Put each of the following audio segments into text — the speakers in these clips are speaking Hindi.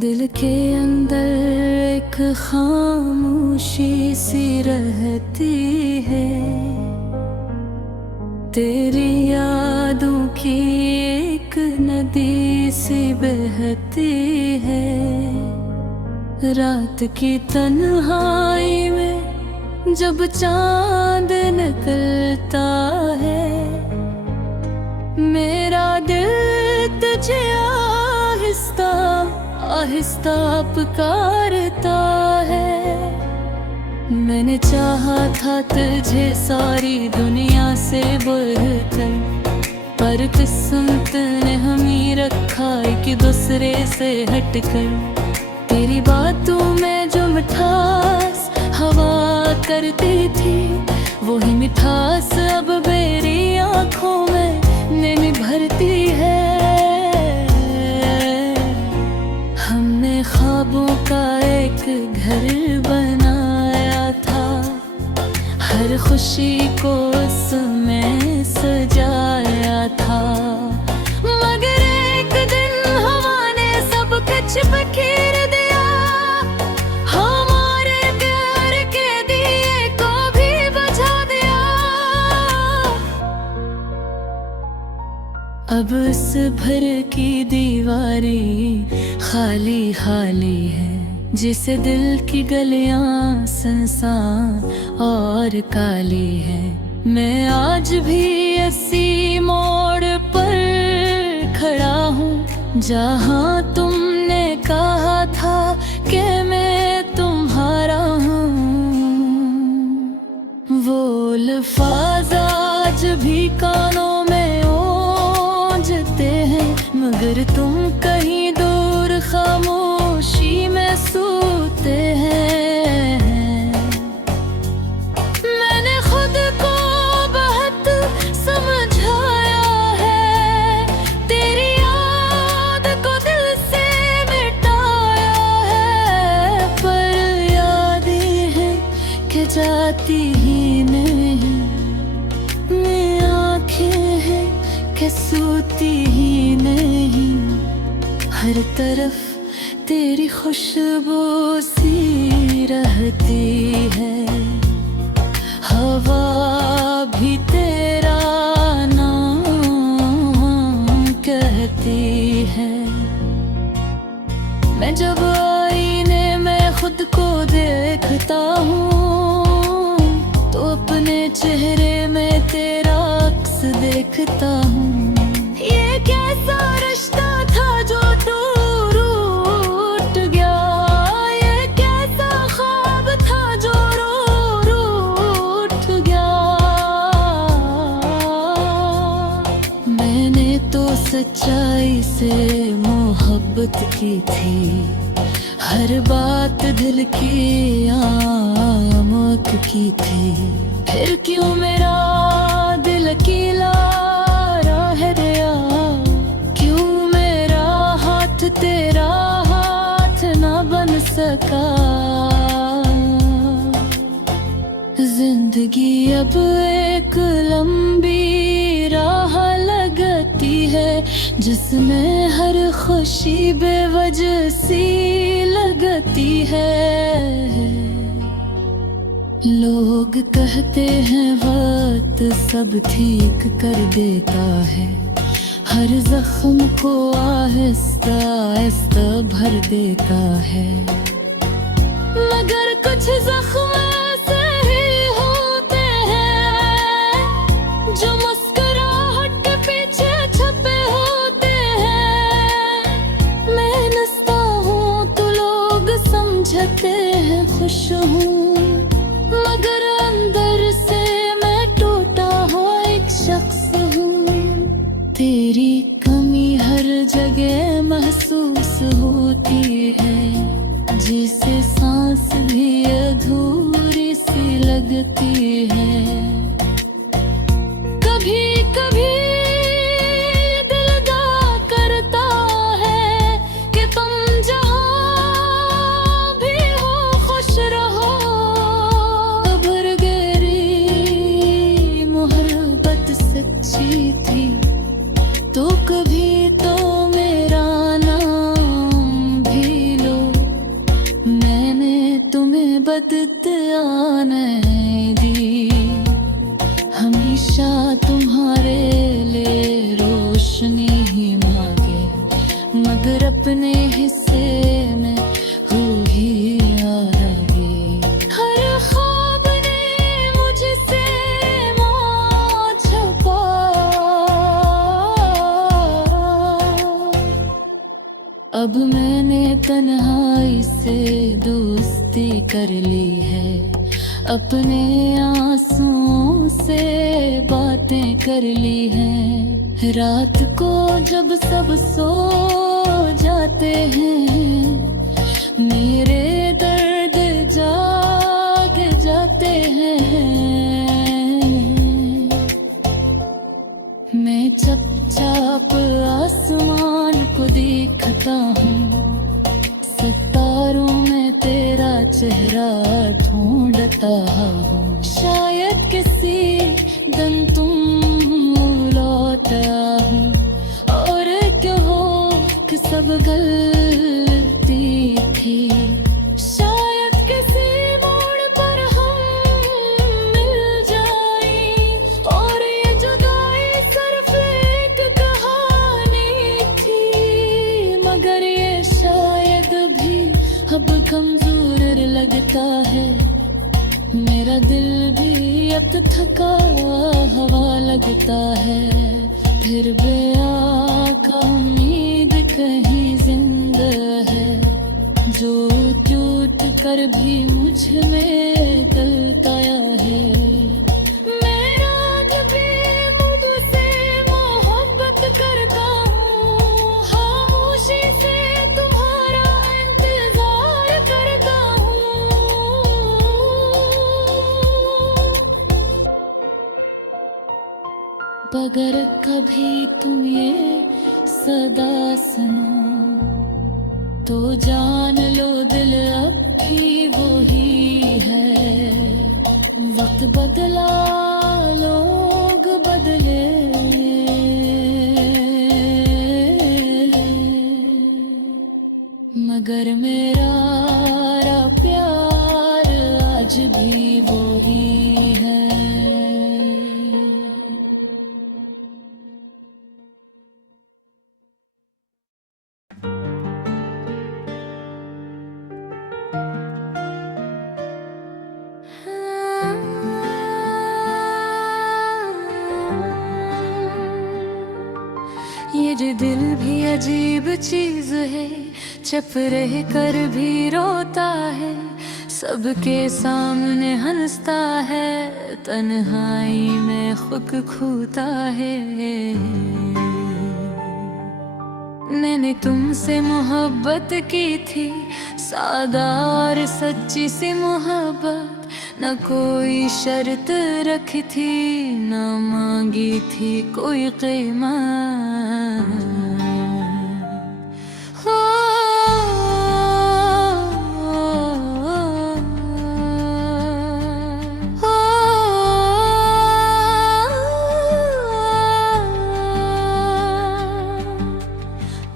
दिल के अंदर एक खामोशी सी रहती है, तेरी यादों की एक नदी सी बहती है। रात की तन्हाई में जब चांद निकलता है, मेरा दिल तुझे आहिस्ता आहिस्ता पुकारता है। मैंने चाहा था तुझे सारी दुनिया से बढ़कर, पर किस्मत ने हमें रखा एक दूसरे से हटकर। तेरी बातों में जो मिठास हवा करती थी, वही मिठास अब मेरी आँखों में नहीं भरती है। हमने ख्वाबों का एक घर बनाया था, हर खुशी को उसमें सजाया था। मगर एक दिन हवा ने सब कुछ बिखेर दिया, हमारे प्यार के दिए को भी बुझा दिया। अब इस भर की दीवारें खाली खाली है, जिसे दिल की गलियां सुनसान और काली है। मैं आज भी इसी मोड़ पर खड़ा हूँ, जहाँ तुमने कहा था कि मैं तुम्हारा हूँ। वो अल्फाज आज भी कानों में गूंजते हैं, मगर तुम कहीं दूर खामोशी में सोते हैं। मैंने खुद को बहुत समझाया है, तेरी याद को दिल से मिटाया है। पर यादें हैं कि जाती ही नहीं, मैं आँखें हैं कि सोती ही नहीं। हर तरफ तेरी खुशबू सी रहती है, हवा भी तेरा नाम कहती है। मैं जब आईने में खुद को देखता हूँ, तो अपने चेहरे में तेरा अक्स देखता हूँ। ये कैसा रिश्ता था जो टूट गया, ये कैसा ख्वाब था जो रूठ गया। मैंने तो सच्चाई से मोहब्बत की थी, हर बात दिल की आमक की थी। फिर क्यों मेरा दिल अकेला रह गया, क्यों मेरा हाथ तेरा हाथ ना बन सका। जिंदगी अब एक लंबी राह लगती है, जिसमें हर खुशी बेवजह सी लगती है। लोग कहते हैं वक्त सब ठीक कर देता है, हर जख्म को आहिस्ता आहिस्ता भर देता है। मगर कुछ जख्म ऐसे ही होते हैं, जो मुस्कुराहट के पीछे छुपे होते हैं। मैं हंसता हूँ तो लोग समझते हैं खुश हूँ, मगर अंदर से मैं टूटा हुआ एक शख्स हूँ। तेरी कमी हर जगह महसूस होती है, जिसे सांस भी अधूरी सी लगती है। कभी कभी दिल दा करता है कि तुम जहाँ भी हो खुश रहो। सच्ची थी तो कभी तो मेरा नाम भी बदत आने दी। हमेशा तुम्हारे लिए रोशनी ही मांगे, मगर अपने हिस्से में हुई आगे। हर ख्वाब ने मुझसे मौत छुपा, अब मैंने तन्हाई से दोस्ती कर ली है, अपने आंसुओं से बातें कर ली हैं। रात को जब सब सो जाते हैं, मेरे दर्द जाग जाते हैं। मैं चुपचाप आसमान को देखता हूँ, सितारों में तेरा चेहरा ढूंढता हूँ। शायद किसी दिन तुम लौट आओ, और क्यों हो कि सब गलती थी। शायद किसी मोड़ पर हम मिल जाएं, और ये जुदाई सिर्फ एक कहानी थी। मगर ये शायद भी अब कमजोर लगता है, मेरा दिल भी अब तो थका हवा लगता है। फिर बेआका उम्मीद कहीं जिंदा है, जो टूट कर भी मुझ में तलकाया है। मैं आज भी मुझसे मोहब्बत करता हूँ, खामोशी से तुम्हारा इंतजार करता हूँ। अगर कभी तुम ये सदा सुनो, तो जान लो दिल अब भी वही है। वक्त बदला, लोग बदले, मगर मेरा प्यार आज भी वही है। ये जो दिल भी अजीब चीज है, चुप रह कर भी रोता है, सबके सामने हंसता है, तन्हाई में खुद खोता है। मैंने तुमसे मोहब्बत की थी, सादा और सच्ची सी मोहब्बत, न कोई शर्त रखी थी, न मांगी थी कोई कीमत।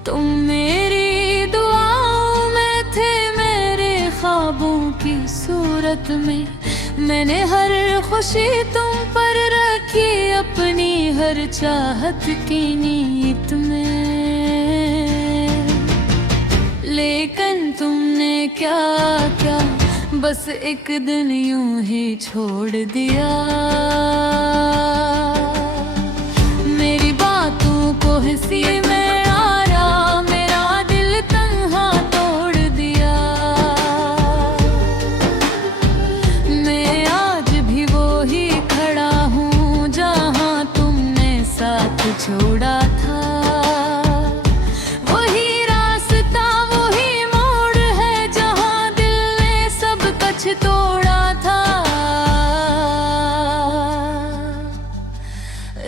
तुम मेरी दुआओं में थे, मेरे ख्वाबों की सूरत में, मैंने हर खुशी तुम पर रखी, अपनी हर चाहत की नीयत में। लेकिन तुमने क्या क्या बस एक दिन यूं ही छोड़ दिया, मेरी बातों को हंसी में छोड़ा था। वही रास्ता वही मोड़ है, जहाँ दिल ने सब कुछ तोड़ा था।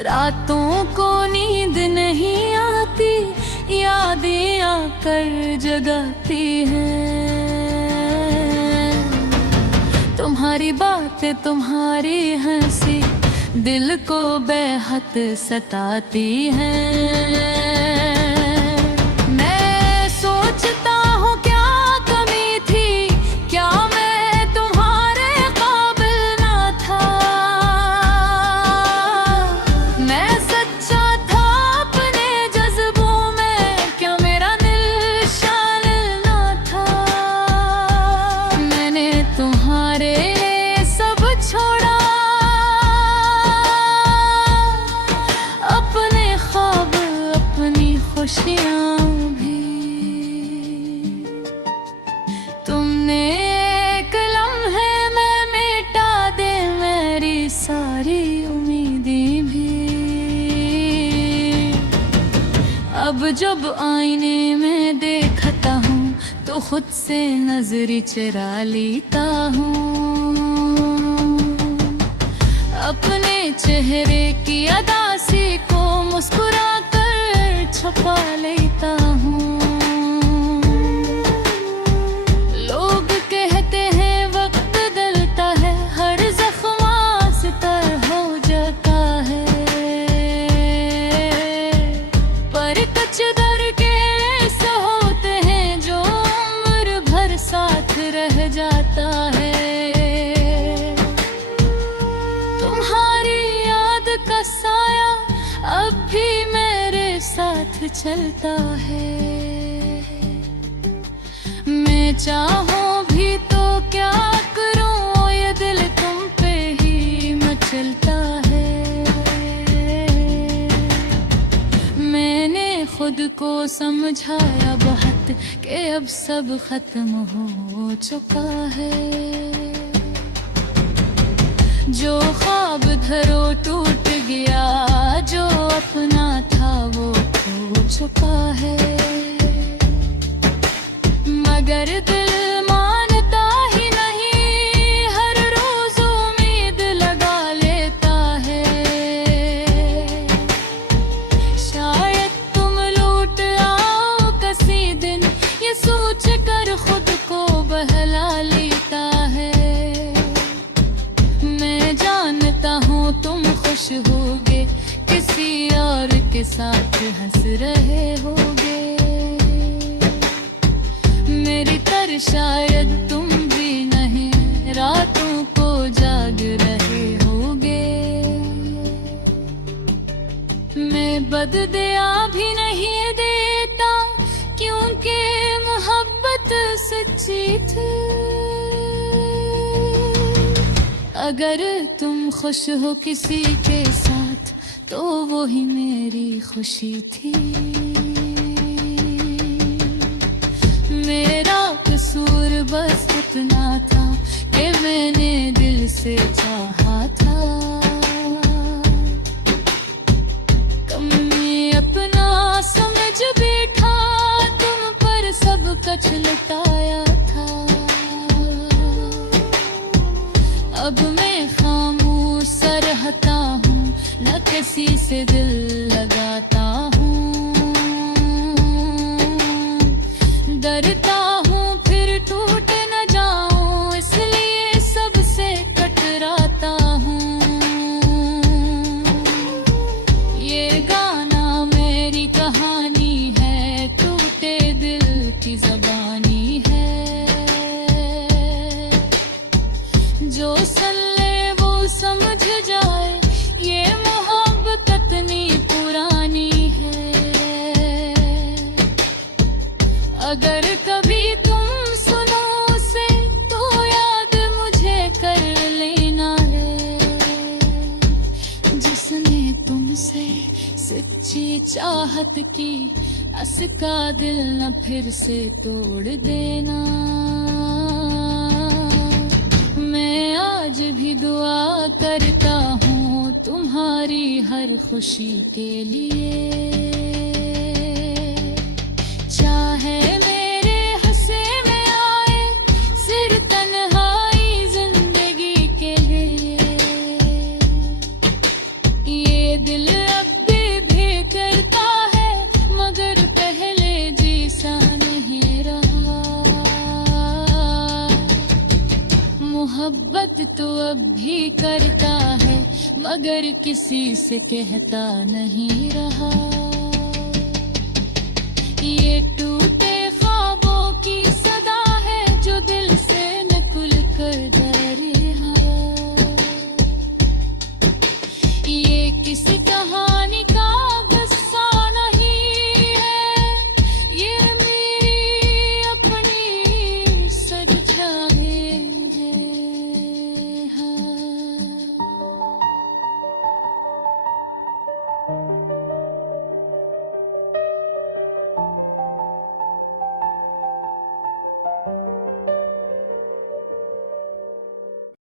रातों को नींद नहीं आती, यादें आकर जगाती हैं। तुम्हारी बातें, तुम्हारी हंसी दिल को बेहद सताती हैं। मैं सोचता हूँ क्या कमी थी, क्या मैं तुम्हारी खुशियाँ भी। तुमने एक लम्हे में मिटा दे मेरी सारी उम्मीदें भी। अब जब आईने में देखता हूँ तो खुद से नजर चुरा लेता हूँ। अपने चेहरे की अदासी को मुस्कुरा कर छुपा लेता हूँ। लोग कहते हैं वक्त बदलता है, हर जख्म आस्तर हो जाता है, पर कुछ दर के ऐसे होते हैं जो उम्र भर साथ रह जाता है। तुम्हारी याद का साया अब भी मेरे साथ चलता है। मैं चाहूं भी तो क्या करूं, ये दिल तुम पे ही मचलता है। मैंने खुद को समझाया बहुत कि अब सब खत्म हो चुका है। जो ख्वाब धरो टूट गया, जो अपना था वो खो चुका है। मगर दिल मानता ही नहीं, हर रोज उम्मीद लगा लेता है। शायद तुम लौट आओ किसी दिन, ये सोच कर खुद को बहला लेता है। मैं जानता हूँ तुम खुश होगे, किसी और के साथ हंस रहे होगे। मेरी तरह शायद तुम भी नहीं, रातों को जाग रहे होगे। मैं बददिया भी नहीं देता, क्योंकि मोहब्बत सच्ची थी। अगर तुम खुश हो किसी के साथ तो वो ही मेरी खुशी थी। मेरा कसूर बस इतना था कि मैंने दिल से चाहा था। कमी अपना समझ बैठा, तुम पर सब कुछ लुटाया था। अब मैं खामोश सा रहता हूँ, न किसी से दिल लगाता हूँ। डरता हूँ फिर टूट न जाऊँ, इसलिए सबसे कतराता हूँ। ये गाना मेरी कहानी है, टूटे दिल की ज़बानी है। जो सुन ले वो समझ जाए, ये मोहब्बत कितनी पुरानी है। अगर कभी तुम सुनो उसे तो याद मुझे कर लेना है, जिसने तुमसे सच्ची चाहत की, असका दिल न फिर से तोड़ देना। मैं आज भी दुआ करता हूँ तुम्हारी हर खुशी के लिए। चाहे मेरे हंसे में आए सिर तन्हाई जिंदगी के लिए, ये दिल अब भी करता है, मगर पहले जैसा नहीं रहा। मोहब्बत तो अब भी करता है, मगर किसी से कहता नहीं रहा। ये